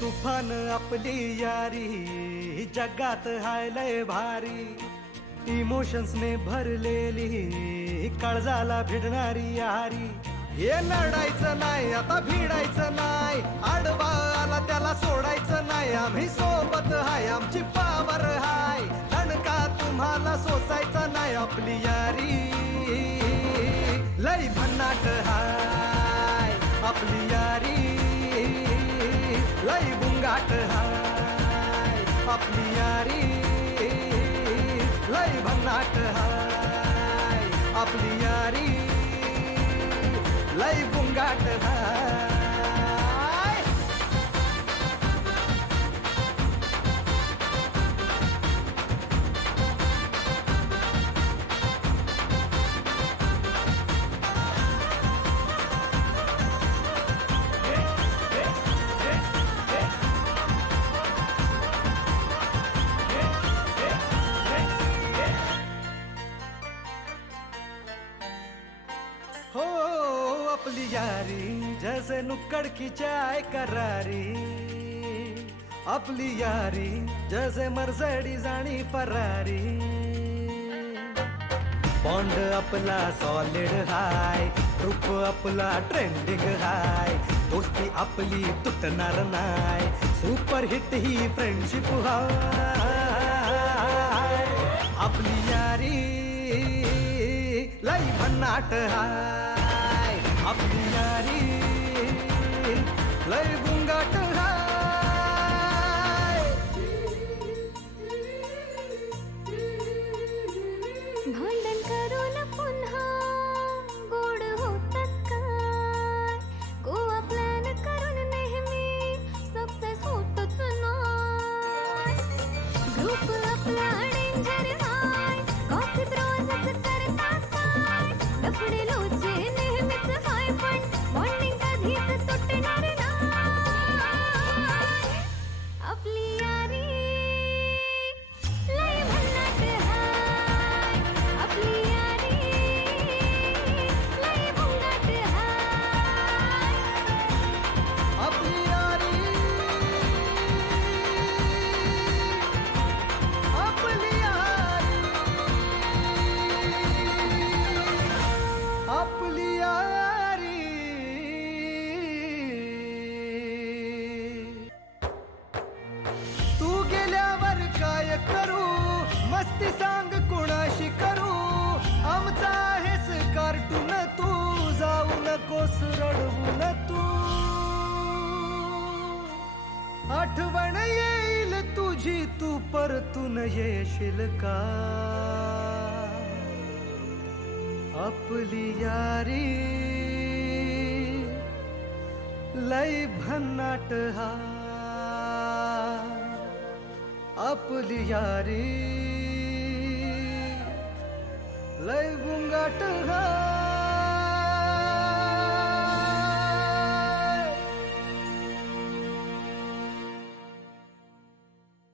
तुफान आपली यारी जगात हाय लय भारी, इमोशन्स ने भरलेली काळजाला भिडणारी यारी. हे लढायचं नाही आता भिडायचं नाही, आडवा आला त्याला सोडायचं नाही. आम्ही सोबत हाय आमची पावर हाय, दणका तुम्हाला सोसायचा नाही. आपली यारी लय भन्नाट हाय, आपली यारी लय बुंगाट हाय. आपली यारी लय भन्नाट हाय, आपली यारी लय बुंगाट हाय. हो अपनी यारी जैसे नुक्कड़ की चाय करारी, अपनी यारी जैसे मर्सिडीज आणि फरारी. बॉन्ड आपला सॉलिड हाय, रूप आपला ट्रेंडिंग हाय, दोस्ती आपली तुटणार नाय, सुपर हिट ही फ्रेंडशिप हाय. आपली यारी लय भन्नाट हाय, आपली यारी लय बुंगाट हाय. भांडण करून पुन्हा गोड होतात काय, गोवा प्लॅन करून नेहमी सक्सेस होतच नाही. ग्रुप आपला डेंजर हाय, गॉसिप रोजच करतात काय, लफडे लोचे नेहमीच हाय, पण बॉन्डिंग कधीच तुटणार नाही. आपली यारी लय भन्नाट हाय, आपली यारी लय बुंगाट हाय. आपली यारी आपली यारी आपली यारी. तू गेल्यावर काय करू, मस्ती सांग कोणाशी करू, आमचा आहेस कार्टून तू, जाऊ नकोस रडवून तू. आठवण येईल तुझी तू परतून येशील का, आपली यारी लय भन्नाट हाय, आपली यारी लय बुंगाट हाय.